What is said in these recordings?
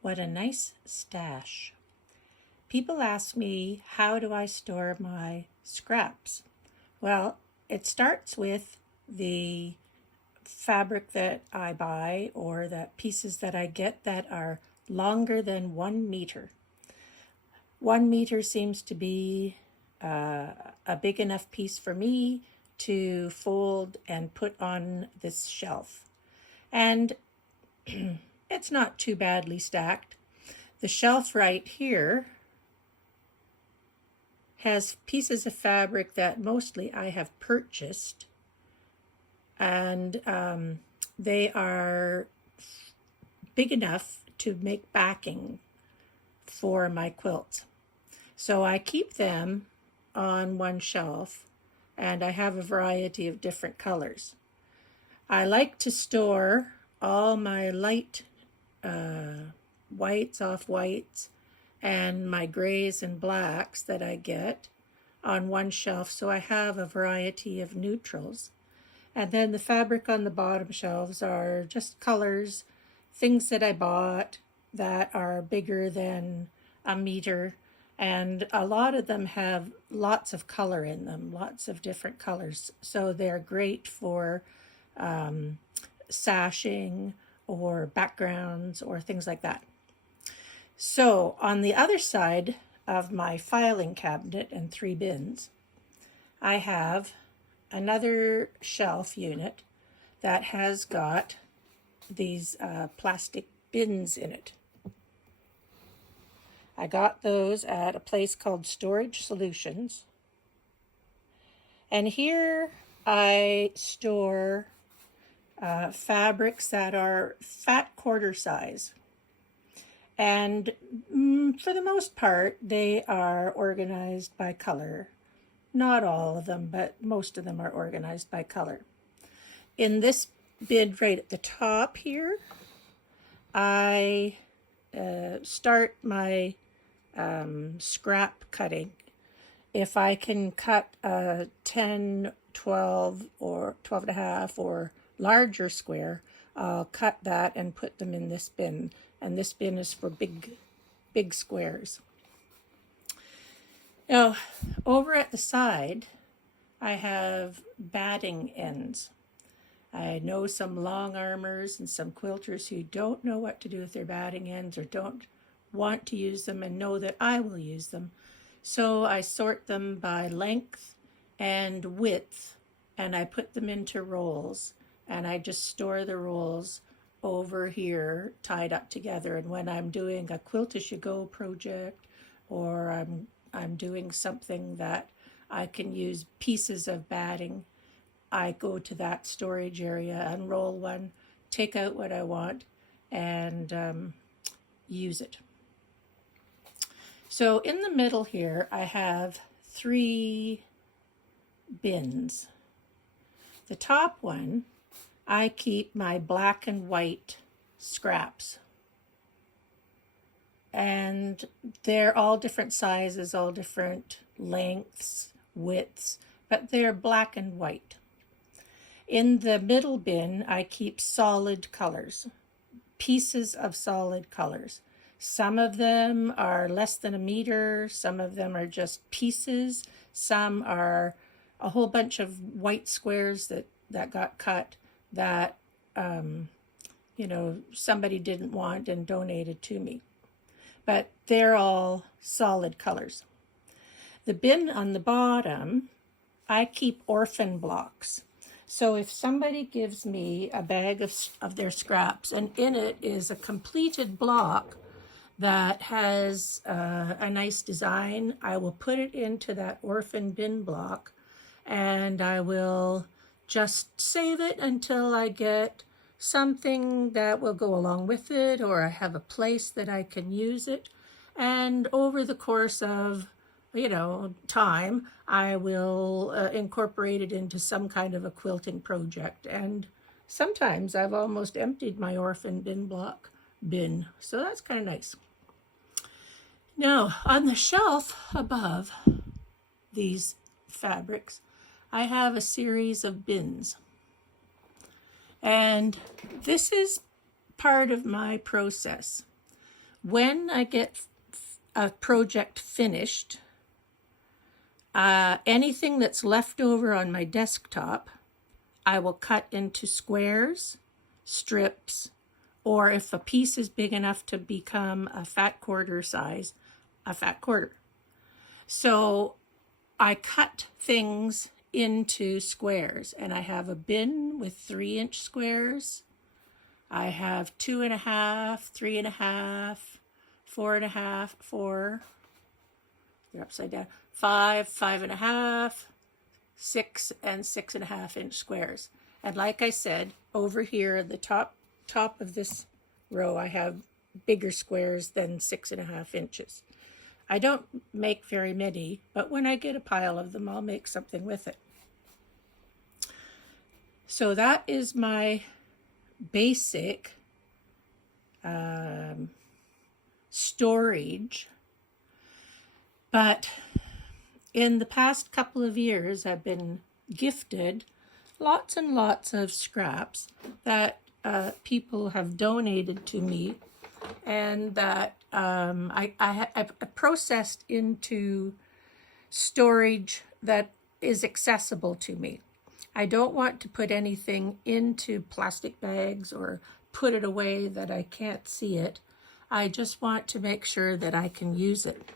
What a nice stash. People ask me, how do I store my scraps? Well, it starts with the fabric that I buy or the pieces that I get that are longer than 1 meter. 1 meter seems to be a big enough piece for me to fold and put on this shelf. And it's not too badly stacked. The shelf right here has pieces of fabric that mostly I have purchased, and they are big enough to make backing for my quilts. So I keep them on one shelf, and I have a variety of different colors. I like to store all my light whites, off-whites, and my grays and blacks that I get on one shelf, so I have a variety of neutrals. And then the fabric on the bottom shelves are just colors, things that I bought that are bigger than 1 meter, and a lot of them have lots of color in them, lots of different colors, so they're great for sashing or backgrounds or things like that. So on the other side of my filing cabinet and 3 bins, I have another shelf unit that has got these plastic bins in it. I got those at a place called Storage Solutions. And here I store fabrics that are fat quarter size. And for the most part, they are organized by color. Not all of them, but most of them are organized by color. In this bin right at the top here, I start my scrap cutting. If I can cut a 10, 12, or 12 and a half or larger square, I'll cut that and put them in this bin. And this bin is for big squares. Now, over at the side, I have batting ends. I know some long armers and some quilters who don't know what to do with their batting ends or don't want to use them and know that I will use them. So I sort them by length and width, and I put them into rolls, and I just store the rolls over here tied up together. And when I'm doing a Quilt As You Go project, or I'm doing something that I can use pieces of batting, I go to that storage area, unroll one, take out what I want, and use it. So in the middle here, I have 3 bins. The top one, I keep my black and white scraps. And they're all different sizes, all different lengths, widths, but they're black and white. In the middle bin, I keep solid colors, pieces of solid colors. Some of them are less than 1 meter, some of them are just pieces, some are a whole bunch of white squares that got cut that somebody didn't want and donated to me. But they're all solid colors. The bin on the bottom, I keep orphan blocks. So if somebody gives me a bag of their scraps and in it is a completed block that has a nice design, I will put it into that orphan bin block, and I will just save it until I get something that will go along with it, or I have a place that I can use it. And over the course of time, I will incorporate it into some kind of a quilting project. And sometimes I've almost emptied my orphan bin, so that's kind of nice. Now, on the shelf above these fabrics, I have a series of bins. And this is part of my process. when I get a project finished, anything that's left over on my desktop, I will cut into squares, strips, or if a piece is big enough to become a fat quarter size, a fat quarter. So I cut things into squares, and I have a bin with 3-inch squares. I have 2.5, 3.5, 4.5, 4, they're upside down, 5, 5.5, 6, and 6.5-inch squares. And like I said, over here, the top of this row, I have bigger squares than 6.5 inches. I don't make very many, but when I get a pile of them, I'll make something with it. So that is my basic storage. But in the past couple of years, I've been gifted lots and lots of scraps that people have donated to me, and that I've processed into storage that is accessible to me. I don't want to put anything into plastic bags or put it away that I can't see it. I just want to make sure that I can use it.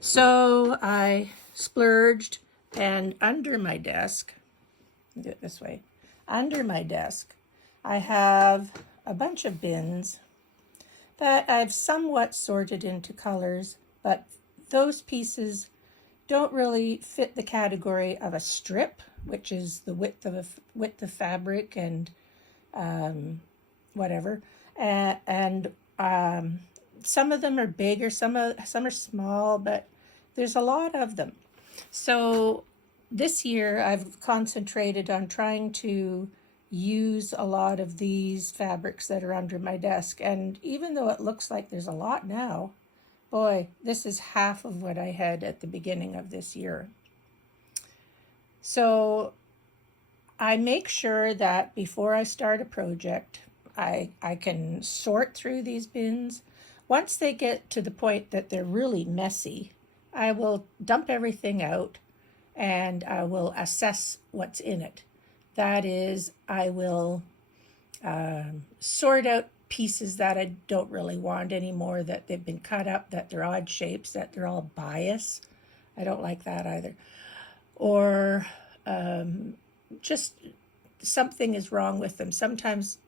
So I splurged, and under my desk, do it this way, under my desk, I have a bunch of bins that I've somewhat sorted into colors, but those pieces don't really fit the category of a strip, which is the width of fabric and whatever. And some of them are bigger, some are small, but there's a lot of them. So this year I've concentrated on trying to use a lot of these fabrics that are under my desk. And even though it looks like there's a lot now, boy, this is half of what I had at the beginning of this year. So I make sure that before I start a project, I can sort through these bins. Once they get to the point that they're really messy, I will dump everything out and I will assess what's in it. That is, I will sort out pieces that I don't really want anymore, that they've been cut up, that they're odd shapes, that they're all bias. I don't like that either. Or just something is wrong with them. Sometimes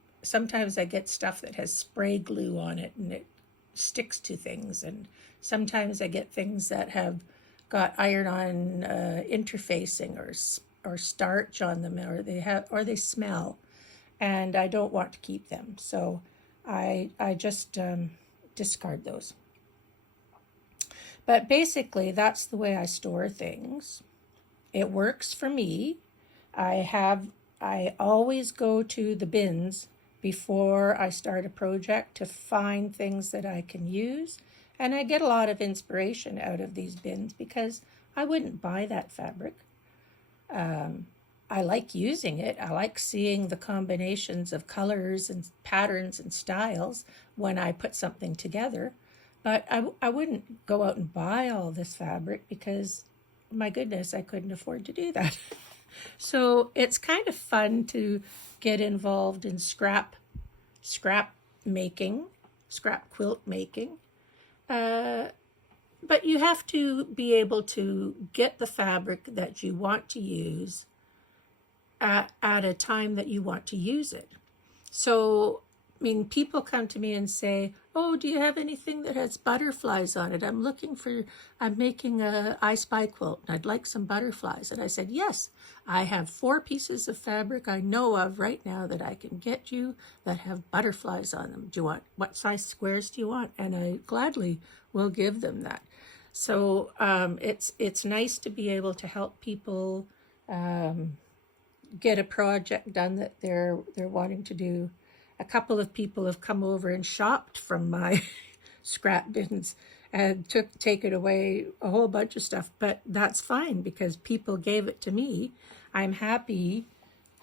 I get stuff that has spray glue on it and it sticks to things, and sometimes I get things that have got iron-on interfacing or starch on them, or they smell, and I don't want to keep them. So I just discard those. But basically, that's the way I store things. It works for me. I always go to the bins before I start a project to find things that I can use. And I get a lot of inspiration out of these bins because I wouldn't buy that fabric. I like using it. I like seeing the combinations of colors and patterns and styles when I put something together. But I wouldn't go out and buy all this fabric because, my goodness, I couldn't afford to do that. So it's kind of fun to get involved in scrap making, scrap quilt making. But you have to be able to get the fabric that you want to use at a time that you want to use it. So, I mean, people come to me and say, oh, do you have anything that has butterflies on it? I'm making a I Spy quilt and I'd like some butterflies. And I said, yes, I have 4 pieces of fabric I know of right now that I can get you that have butterflies on them. Do you want, what size squares do you want? And I gladly will give them that. So it's nice to be able to help people get a project done that they're wanting to do. A couple of people have come over and shopped from my scrap bins and taken away a whole bunch of stuff, but that's fine because people gave it to me. I'm happy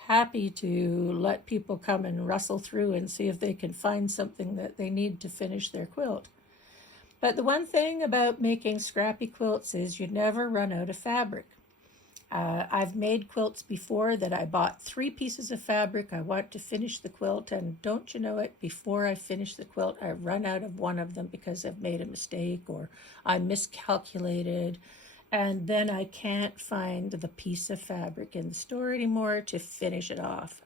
to let people come and rustle through and see if they can find something that they need to finish their quilt. But the one thing about making scrappy quilts is you never run out of fabric. I've made quilts before that I bought 3 pieces of fabric. I want to finish the quilt, and don't you know it, before I finish the quilt, I run out of one of them because I've made a mistake or I miscalculated, and then I can't find the piece of fabric in the store anymore to finish it off.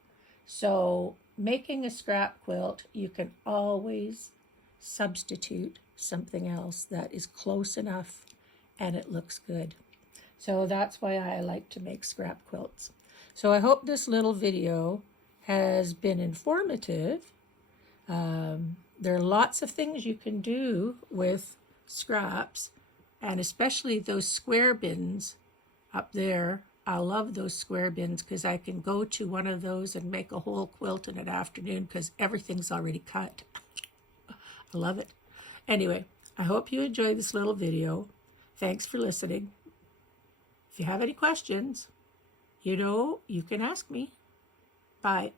So making a scrap quilt, you can always substitute something else that is close enough and it looks good. So that's why I like to make scrap quilts. So I hope this little video has been informative. There are lots of things you can do with scraps, and especially those square bins up there. I love those square bins because I can go to one of those and make a whole quilt in an afternoon because everything's already cut. I love it. Anyway, I hope you enjoyed this little video. Thanks for listening. If you have any questions, you know, you can ask me. Bye.